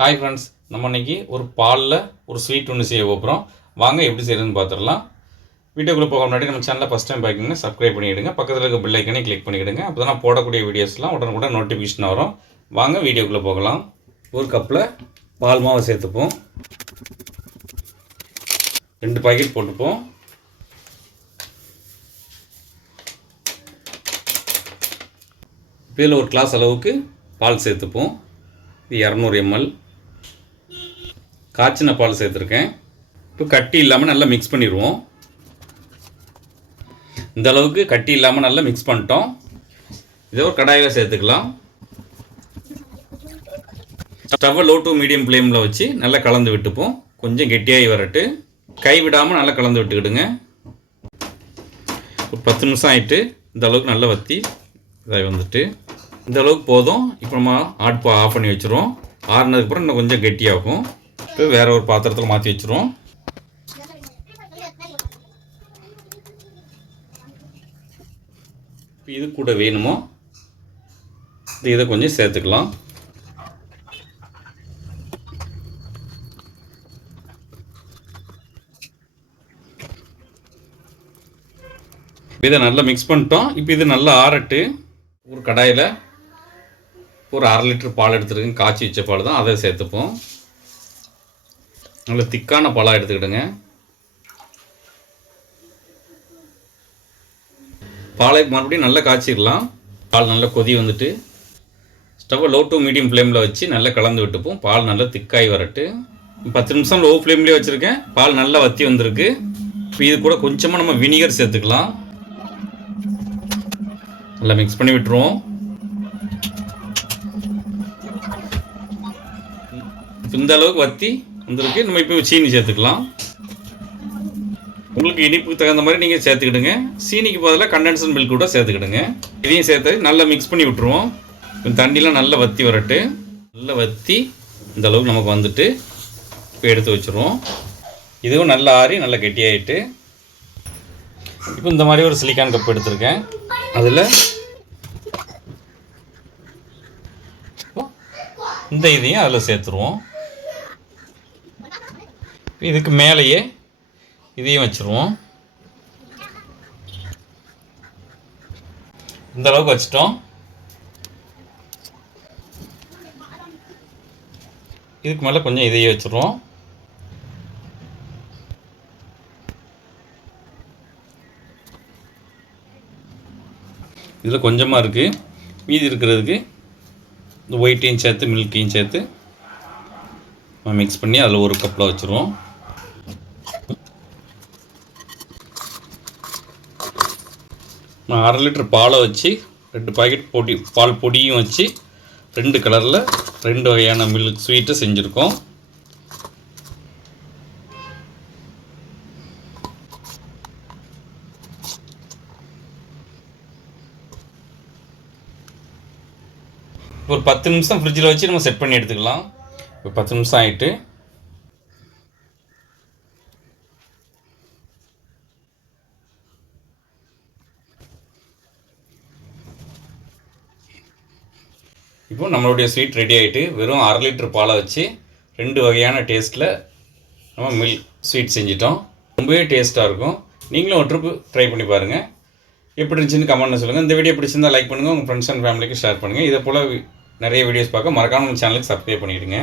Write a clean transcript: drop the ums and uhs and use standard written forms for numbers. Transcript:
Hi friends, நம்ம இன்றைக்கி ஒரு பாலில் ஒரு ஸ்வீட் ஒன்று செய்ய போகிறோம். வாங்க எப்படி செய்யறதுன்னு பார்த்துடலாம். வீடியோக்குள்ளே போக முன்னாடி நம்ம சேனலில் ஃபஸ்ட் டைம் பார்க்கிங்கன்னா சப்ஸ்கிரைப் பண்ணிவிடுங்க. பக்கத்தில் இருக்க பெல் ஐக்கனை கிளிக் பண்ணிவிடுங்க. அப்போ தான் போடக்கூடிய வீடியோஸ்லாம் உடனுக்குடன் நோட்டிஃபிகேஷன் வரும். வாங்க வீடியோக்குள்ளே போகலாம். ஒரு கப்பில் பால் மாவை சேர்த்துப்போம். 2 பாக்கெட் போட்டுப்போம். இதில் ஒரு கிளாஸ் அளவுக்கு பால் சேர்த்துப்போம். இது 200 ml காய்ச்சின பால் சேர்த்துருக்கேன். இப்போ கட்டி இல்லாமல் நல்லா மிக்ஸ் பண்ணிடுவோம். இந்த அளவுக்கு கட்டி இல்லாமல் நல்லா மிக்ஸ் பண்ணிட்டோம். இதை ஒரு கடாயில் சேர்த்துக்கலாம். ஸ்டவ்வை லோ டு மீடியம் ஃப்ளேமில் வச்சு நல்லா கலந்து விட்டுப்போம். கொஞ்சம் கெட்டியாகி வரட்டு. கை விடாமல் நல்லா கலந்து விட்டுக்கிடுங்க. ஒரு 10 நிமிஷம் ஆகிட்டு இந்த அளவுக்கு நல்லா வற்றி இதாகி வந்துட்டு இந்த அளவுக்கு போதும். இப்போ நம்ம அடுப்பை ஆஃப் பண்ணி வச்சுருவோம். ஆறுனதுக்கப்புறம் இன்னும் கொஞ்சம் கெட்டியாகும். இப்போ வேறு ஒரு பாத்திரத்தில் மாற்றி வச்சுருவோம். இப்போ இது கூட வேணுமோ இதை கொஞ்சம் சேர்த்துக்கலாம். இதை நல்லா மிக்ஸ் பண்ணிட்டோம். இப்போ இது நல்லா ஆறட்டு. ஒரு கடாயில் ஒரு 1/2 லிட்டர் பால் எடுத்துருக்கேன். காய்ச்சி வச்ச பால் தான், அதை சேர்த்துப்போம். நல்ல திக்கான பாலாக எடுத்துக்கிடுங்க. பாலை மறுபடியும் நல்லா காய்ச்சிடலாம். பால் நல்லா கொதி வந்துட்டு ஸ்டவ்வை லோ டு மீடியம் ஃப்ளேமில் வச்சு நல்லா கலந்து விட்டுப்போம். பால் நல்லா திக்காகி வரட்டு. 10 நிமிஷம் லோ ஃப்ளேம்லேயே வச்சுருக்கேன். பால் நல்லா வற்றி வந்திருக்கு. இப்போ இது கூட கொஞ்சமாக நம்ம வினிகர் சேர்த்துக்கலாம். நல்லா மிக்ஸ் பண்ணி விட்டுருவோம். இந்த அளவுக்கு வற்றி வந்திருக்கு. நம்ம இப்போ சீனி சேர்த்துக்கலாம். உங்களுக்கு இனிப்புக்கு தகுந்த மாதிரி நீங்கள் சேர்த்துக்கிடுங்க. சீனிக்கு பதிலாக கண்டென்சர் மில்க் கூட சேர்த்துக்கிடுங்க. இதையும் சேர்த்து நல்லா மிக்ஸ் பண்ணி விட்டுருவோம். தண்ணிலாம் நல்லா வற்றி வரட்டு. நல்லா வற்றி இந்த அளவுக்கு நமக்கு வந்துட்டு இப்போ எடுத்து வச்சுருவோம். இதுவும் நல்லா ஆறி நல்லா கெட்டியாகிட்டு இப்போ இந்த மாதிரி ஒரு சிலிக்கான் கப் எடுத்திருக்கேன். அதில் இந்த இதையும் அதில் சேர்த்துருவோம். இதுக்கு மேலேயே இதையும் வச்சுருவோம். இந்த அளவுக்கு வச்சிட்டோம். இதுக்கு மேலே கொஞ்சம் இதையே வச்சுருவோம். இதில் கொஞ்சமாக இருக்குது. மீதி இருக்கிறதுக்கு இந்த ஒயிட்டையும் சேர்த்து மில்க்கையும் சேர்த்து மிக்ஸ் பண்ணி அதில் ஒரு கப்பில் வச்சுருவோம். நான் 1/2 லிட்டர் பாலை வச்சு 2 பாக்கெட் பால் பொடியும் வச்சு 2 கலரில் 2 வகையான மில்க் ஸ்வீட்டை செஞ்சுருக்கோம். ஒரு 10 நிமிஷம் ஃப்ரிட்ஜில் வச்சு நம்ம செட் பண்ணி எடுத்துக்கலாம். இப்போ 10 நிமிஷம் ஆகிட்டு இப்போ நம்மளுடைய ஸ்வீட் ரெடி ஆகிட்டு வெறும் 1/2 லிட்டர் பாலை வச்சு 2 வகையான டேஸ்ட்டில் நம்ம மில்க் ஸ்வீட் செஞ்சிட்டோம். ரொம்பவே டேஸ்ட்டாக இருக்கும். நீங்களும் ஒரு ட்ரிப்பு ட்ரை பண்ணி பாருங்கள். எப்படி இருந்துச்சுன்னு கமெண்ட்டில் சொல்லுங்கள். இந்த வீடியோ பிடிச்சிருந்தால் லைக் பண்ணுங்கள். உங்கள் ஃப்ரெண்ட்ஸ் அண்ட் ஃபேமிலிக்கு ஷேர் பண்ணுங்கள். இதை போல் நிறைய வீடியோஸ் பார்க்க மறக்காமல் நம்ம சேனலுக்கு சப்ஸ்கிரைப் பண்ணிவிடுங்க.